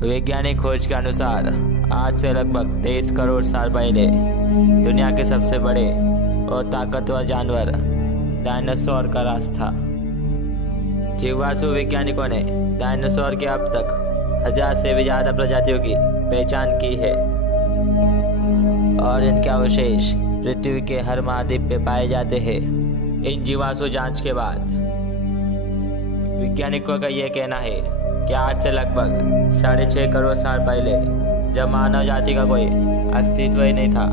वैज्ञानिक खोज के अनुसार आज से लगभग 23 करोड़ साल पहले दुनिया के सबसे बड़े और ताकतवर जानवर डायनासोर का राज था। जीवाश्म वैज्ञानिकों ने डायनासोर के अब तक 1000 से भी ज़्यादा प्रजातियों की पहचान की है और इनके अवशेष पृथ्वी के हर महाद्वीप पे पाए जाते हैं। इन जीवाश्म जांच के बाद वैज्ञानिकों का यह कहना है कि आज से लगभग 6.5 करोड़ साल पहले, जब मानव जाति का कोई अस्तित्व ही नहीं था,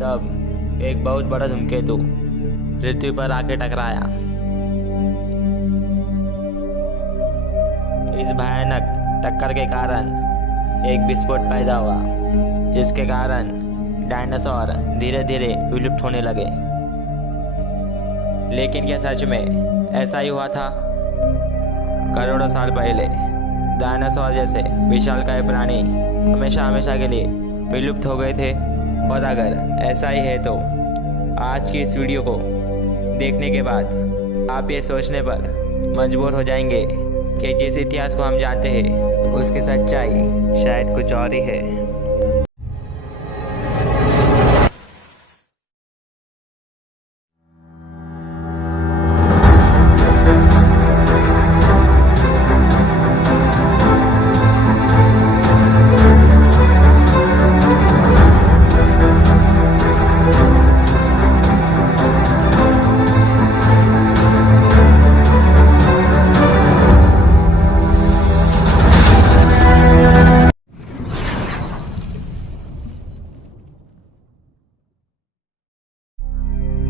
तब एक बहुत बड़ा धूमकेतु पृथ्वी पर आके टकराया। इस भयानक टक्कर के कारण एक विस्फोट पैदा हुआ, जिसके कारण डायनासोर धीरे धीरे विलुप्त होने लगे। लेकिन क्या सच में ऐसा ही हुआ था? करोड़ों साल पहले डायनासोर जैसे विशालकाय प्राणी हमेशा के लिए विलुप्त हो गए थे? और अगर ऐसा ही है तो आज की इस वीडियो को देखने के बाद आप ये सोचने पर मजबूर हो जाएंगे कि जिस इतिहास को हम जानते हैं उसकी सच्चाई शायद कुछ और ही है।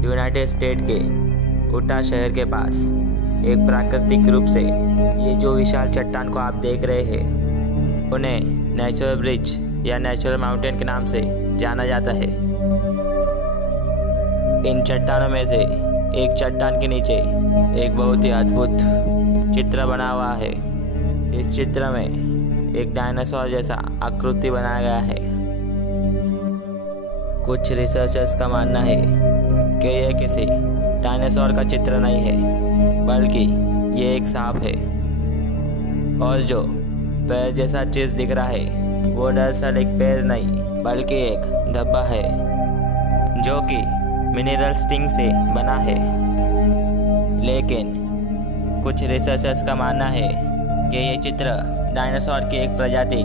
यूनाइटेड स्टेट के उटा शहर के पास एक प्राकृतिक रूप से ये जो विशाल चट्टान को आप देख रहे हैं, उन्हें नेचुरल ब्रिज या नेचुरल माउंटेन के नाम से जाना जाता है। इन चट्टानों में से एक चट्टान के नीचे एक बहुत ही अद्भुत चित्र बना हुआ है। इस चित्र में एक डायनासोर जैसा आकृति बनाया गया है। कुछ रिसर्चर्स का मानना है कि यह किसी डायनासोर का चित्र नहीं है, बल्कि ये एक सांप है। और जो पैर जैसा चीज़ दिख रहा है वो दरअसल एक पैर नहीं बल्कि एक धब्बा है, जो कि मिनरल स्टिंग से बना है। लेकिन कुछ रिसर्चर्स का मानना है कि ये चित्र डायनासोर की एक प्रजाति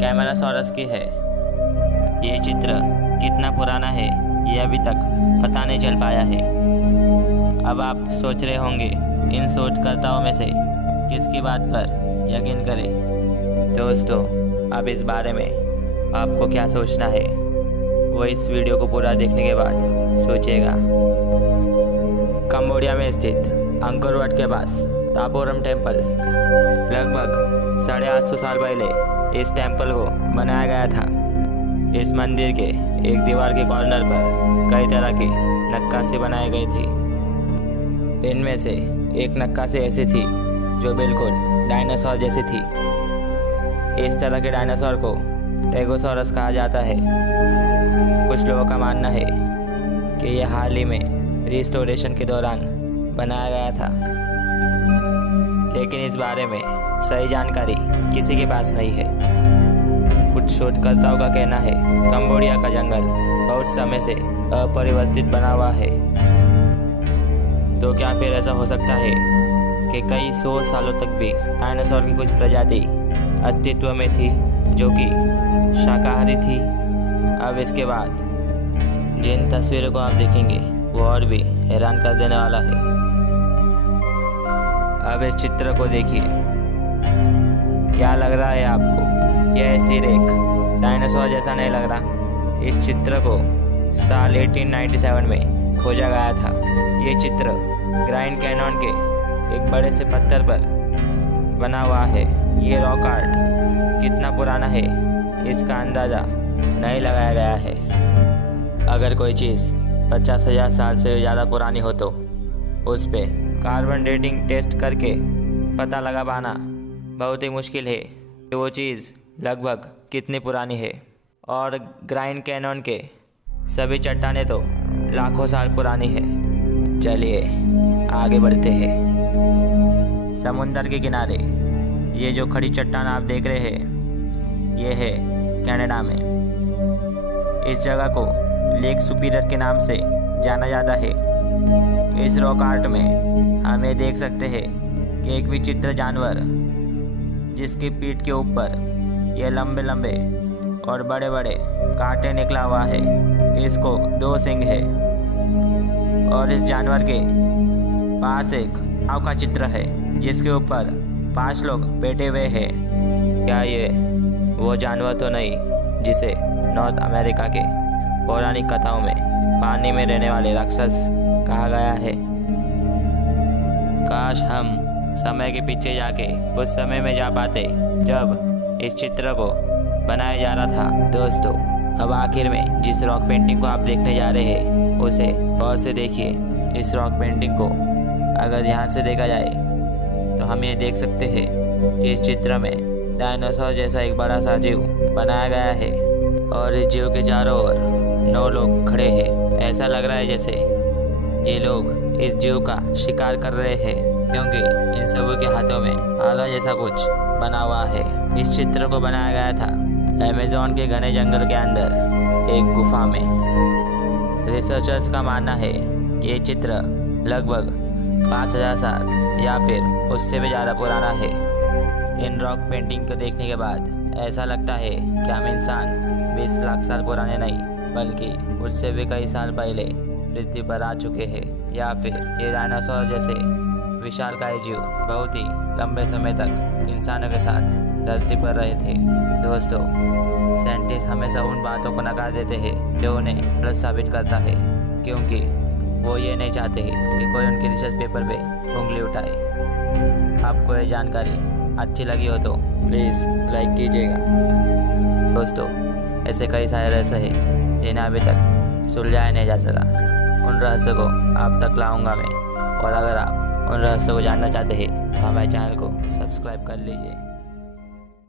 कैमरासोरस की है। ये चित्र कितना पुराना है ये अभी तक पता नहीं चल पाया है। अब आप सोच रहे होंगे इन शोधकर्ताओं में से किसकी बात पर यकीन करें। दोस्तों, अब इस बारे में आपको क्या सोचना है वो इस वीडियो को पूरा देखने के बाद सोचिएगा। कंबोडिया में स्थित अंकोर वाट के पास तापोरम टेम्पल, लगभग 850 साल पहले इस टेम्पल को बनाया गया था। इस मंदिर के एक दीवार के कॉर्नर पर कई तरह की नक्काशी बनाई गई थी। इनमें से एक नक्काशी ऐसी थी जो बिल्कुल डायनासोर जैसी थी। इस तरह के डायनासोर को टेगोसॉरस कहा जाता है। कुछ लोगों का मानना है कि यह हाल ही में रिस्टोरेशन के दौरान बनाया गया था, लेकिन इस बारे में सही जानकारी किसी के पास नहीं है। कुछ शोधकर्ताओं का कहना है कंबोडिया का जंगल बहुत समय से अपरिवर्तित बना हुआ है। तो क्या फिर ऐसा हो सकता है कि कई 100 सालों तक भी डायनासोर की कुछ प्रजाति अस्तित्व में थी जो कि शाकाहारी थी? अब इसके बाद जिन तस्वीरों को आप देखेंगे वो और भी हैरान कर देने वाला है। अब इस चित्र को देखिए, क्या लग रहा है आपको? यह सिर एक डायनासोर जैसा नहीं लग रहा? इस चित्र को साल 1897 में खोजा गया था। ये चित्र ग्रैंड कैन्यन के एक बड़े से पत्थर पर बना हुआ है। ये रॉक आर्ट कितना पुराना है इसका अंदाज़ा नहीं लगाया गया है। अगर कोई चीज़ 50,000 साल से ज़्यादा पुरानी हो तो उस पर कार्बन डेटिंग टेस्ट करके पता लगा पाना बहुत ही मुश्किल है कि वो चीज़ लगभग कितनी पुरानी है। और ग्रैंड कैन्यन के सभी चट्टानें तो लाखों साल पुरानी है। चलिए आगे बढ़ते हैं। समुंदर के किनारे ये जो खड़ी चट्टान आप देख रहे हैं ये है कनाडा में। इस जगह को लेक सुपीरियर के नाम से जाना जाता है। इस रॉक आर्ट में हम ये देख सकते हैं कि एक विचित्र जानवर जिसकी पीठ के ऊपर ये लंबे लंबे और बड़े बड़े कांटे निकला हुआ है। इसको 2 सींग है और इस जानवर के पास एक नाव का चित्र है जिसके ऊपर 5 लोग बैठे हुए हैं। क्या ये वो जानवर तो नहीं जिसे नॉर्थ अमेरिका के पौराणिक कथाओं में पानी में रहने वाले राक्षस कहा गया है? काश हम समय के पीछे जाके उस समय में जा पाते जब इस चित्र को बनाया जा रहा था। दोस्तों, अब आखिर में जिस रॉक पेंटिंग को आप देखने जा रहे हैं उसे गौर से देखिए। इस रॉक पेंटिंग को अगर ध्यान से देखा जाए तो हम ये देख सकते हैं कि इस चित्र में डायनासोर जैसा एक बड़ा सा जीव बनाया गया है और इस जीव के चारों ओर 9 लोग खड़े हैं। ऐसा लग रहा है जैसे ये लोग इस जीव का शिकार कर रहे हैं, क्योंकि इन सबों के हाथों में भाला जैसा कुछ बना हुआ है। इस चित्र को बनाया गया था अमेज़न के घने जंगल के अंदर एक गुफा में। रिसर्चर्स का मानना है कि ये चित्र लगभग 5000 साल या फिर उससे भी ज़्यादा पुराना है। इन रॉक पेंटिंग को देखने के बाद ऐसा लगता है कि हम इंसान 20 लाख साल पुराने नहीं बल्कि उससे भी कई साल पहले पृथ्वी पर आ चुके हैं, या फिर ये डायनासोर जैसे विशालकाय जीव बहुत ही लंबे समय तक इंसानों के साथ धरती पर रहे थे। दोस्तों, साइंटिस्ट हमेशा उन बातों को नकार देते हैं जो उन्हें गलत साबित करता है, क्योंकि वो ये नहीं चाहते कि कोई उनके रिसर्च पेपर पे उंगली उठाए। आपको ये जानकारी अच्छी लगी हो तो प्लीज़ लाइक कीजिएगा। दोस्तों, ऐसे कई सारे रहस्य हैं जिन्हें अभी तक सुलझाया नहीं जा सका। उन रहस्यों को आप तक लाऊंगा मैं, और अगर आप उन रहस्यों को जानना चाहते हैं तो हमारे चैनल को सब्सक्राइब कर लीजिए।